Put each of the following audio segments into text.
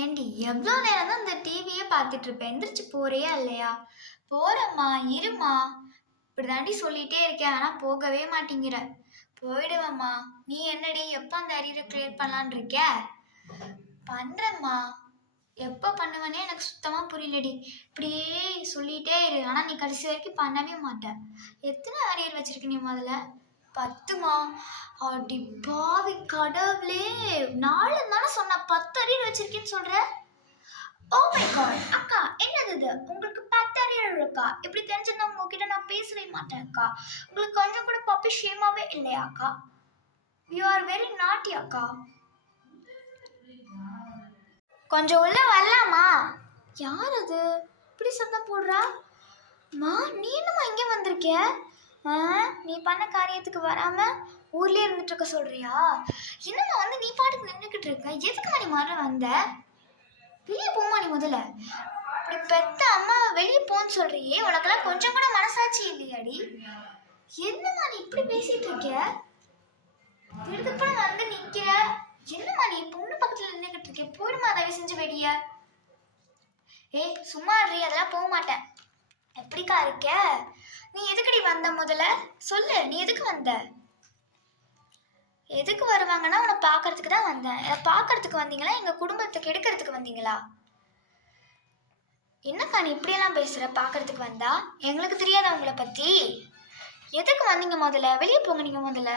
ஏண்டி எவ்வளோ நேரம் தான் இந்த டிவியே பார்த்துட்டு இருப்பேன், எந்திரிச்சு போறியா இல்லையா? போறேம்மா, இரும்மா. இப்படி தாண்டி சொல்லிட்டே இருக்கேன், ஆனால் போகவே மாட்டேங்கிற. போயிடுவேம்மா. நீ என்னடி எப்போ அந்த அரியரை கிளியர் பண்ணலான் இருக்க? பண்றேம்மா. எப்போ பண்ணுவேனே எனக்கு சுத்தமாக புரியலடி. இப்படியே சொல்லிட்டே இரு, ஆனால் நீ கடைசி வரைக்கும் பண்ணவே மாட்ட. எத்தனை அரியர் வச்சிருக்க நீ முதல்ல? 10மா. அடி பாவி கடவுளே, 4 தானே சொன்ன, 10 அரியர் வச்சிருக்கேன்னு சொல்ற? ஓ மை காட் அக்கா, என்னது இது? உங்களுக்கு 10 அரியர் இருக்கா? இப்படி தெரிஞ்சிருந்தா உங்ககிட்ட நான் பேசவே மாட்டேன் அக்கா. உங்களுக்கு கொஞ்சம் கூட பப்பி ஷேமாவே இல்லையா அக்கா? யூ ஆர் வெரி நாட்டி அக்கா. கொஞ்சம் உள்ள வரலாமா? யார் அது இப்படி சத்தம் போடுறா? மா, நீ என்னம்மா இங்கே வந்திருக்க? நீ பண்ண காரியத்துக்கு வராம ஊர்லயே இருந்துட்டு இருக்க சொல்றியா? என்னம்மா வந்து நீ பாட்டுக்கு நின்றுக்கிட்டு இருக்க? எதுக்குமா நீ மாதிரி வந்த? வெளியே போமா நீ முதல்ல. இப்படி பெத்த அம்மா வெளியே போன்னு சொல்றியே, உனக்கெல்லாம் கொஞ்சம் கூட மனசாட்சி இல்லையாடி? என்னம்மா நீ இப்படி பேசிட்டு இருக்க? திருப்பி வந்து நிக்கிற. என்னம்மா நீ பொண்ணு பக்கத்துல நின்றுகிட்டு இருக்க? போயிடுமா தயவு செஞ்சு வெளிய. ஏய் சும்மா இருறி, அதெல்லாம் போக மாட்டேன். எப்படிக்கா இருக்க? நீ எதுக்கடி வந்த முதல்ல சொல்லு, நீ எதுக்கு வந்த? எதுக்கு வருவாங்கன்னா உன்னை பார்க்கறதுக்கு தான் வந்தேன். பார்க்கறதுக்கு வந்தீங்களா, எங்கள் குடும்பத்தை கெடுக்கிறதுக்கு வந்தீங்களா? என்னக்கா நீ இப்படியெல்லாம் பேசுகிற? பார்க்கறதுக்கு வந்தா எங்களுக்கு தெரியாத உங்களை பற்றி? எதுக்கு வந்தீங்க முதல்ல? வெளியே போங்க நீங்கள் முதல்ல.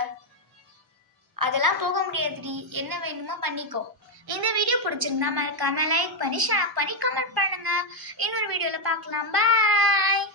அதெல்லாம் போக முடியாதுடி, என்ன வேணுமோ பண்ணிக்கோ. இந்த வீடியோ பிடிச்சிருந்தா மறக்காம லைக் பண்ணி ஷேர் பண்ணி கமெண்ட் பண்ணுங்க. இன்னொரு வீடியோவில் பார்க்கலாம். பாய்.